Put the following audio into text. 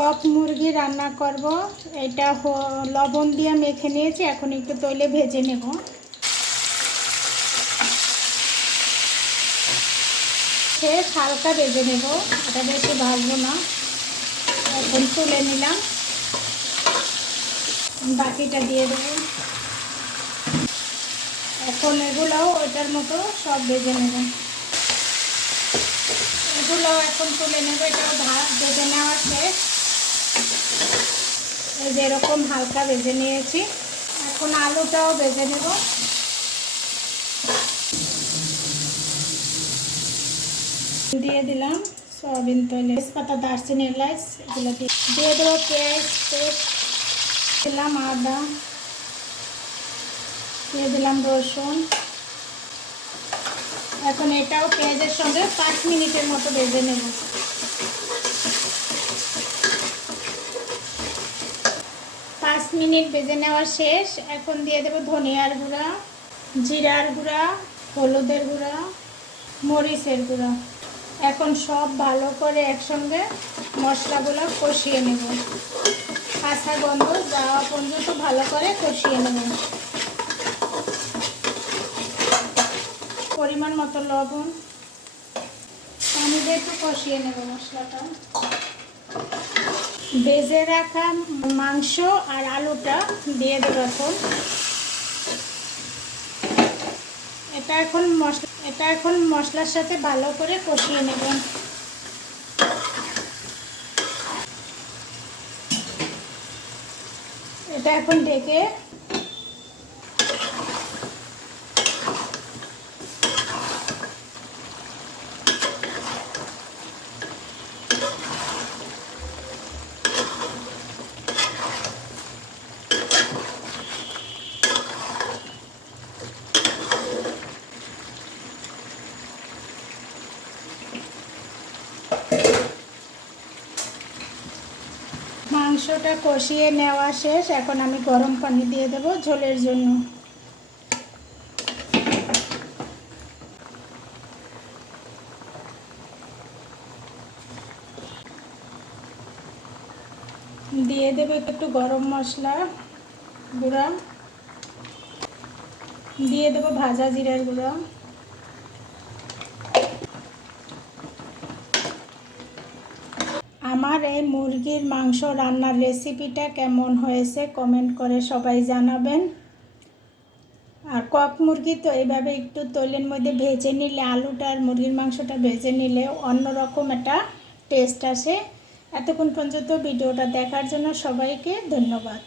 Cock মুরগি রান্না করব। এটা লবণ দিয়ে মেখে নিয়েছি, এখন একটু তেলে ভেজে নেব। হালকা ভেজে নেব, এটা বেশি ভাজবো না। এখন তুলে নিলাম, বাকিটা দিয়ে দেবো। এখন এগুলোও ওইটার মতো সব ভেজে নেব। এগুলো এখন তুলে নেব, এটাও ভেজে নেওয়া শেষ। এই যে এরকম হালকা ভেজে নিয়েছি। এখন আলুটাও ভেজে নেব। দিয়ে দিলাম সয়াবিন তেল, তেজপাতা, দারচিনি, এলাচ, এগুলো দিয়ে দেবো। পেঁয়াজ পেস্ট দিলাম, আদা দিয়ে দিলাম, রসুন। এখন এটাও পেঁয়াজের সঙ্গে 5 মিনিটের মতো ভেজে নেব। 5 মিনিট ভেজে নেওয়া শেষ। এখন দিয়ে দেবো ধনিয়ার গুঁড়া, জিরার গুঁড়া, হলুদের গুঁড়া, মরিচের গুঁড়া। এখন সব ভালো করে একসঙ্গে মশলাগুলো কষিয়ে নেব, কাঁচা গন্ধ যাওয়া পর্যন্ত ভালো করে কষিয়ে নেব। পরিমাণ মতো লবণ, পানি দিয়ে একটু কষিয়ে নেব মশলাটা। ভেজে রাখা মাংস আর আলুটা দিয়ে দেব। এটা এখন মশলার সাথে ভালো করে কষিয়ে নেব। এটা এখন ঢেকে মাংসটা কষিয়ে নেওয়া শেষ। এখন আমি গরম পানি দিয়ে দেব ঝোলের জন্য। দিয়ে দেব একটু গরম মশলা গুঁড়া, দিয়ে দেব ভাজা জিরার গুঁড়া। আমার এই মুরগির মাংস রান্নার রেসিপিটা কেমন হয়েছে কমেন্ট করে সবাই জানাবেন। আর কক মুরগি তো এইভাবে একটু তেলের মধ্যে ভেজে নিলে, আলুটা আর মুরগির মাংসটা ভেজে নিলে অন্যরকম একটা টেস্ট আসে। এতক্ষণ পর্যন্ত ভিডিওটা দেখার জন্য সবাইকে ধন্যবাদ।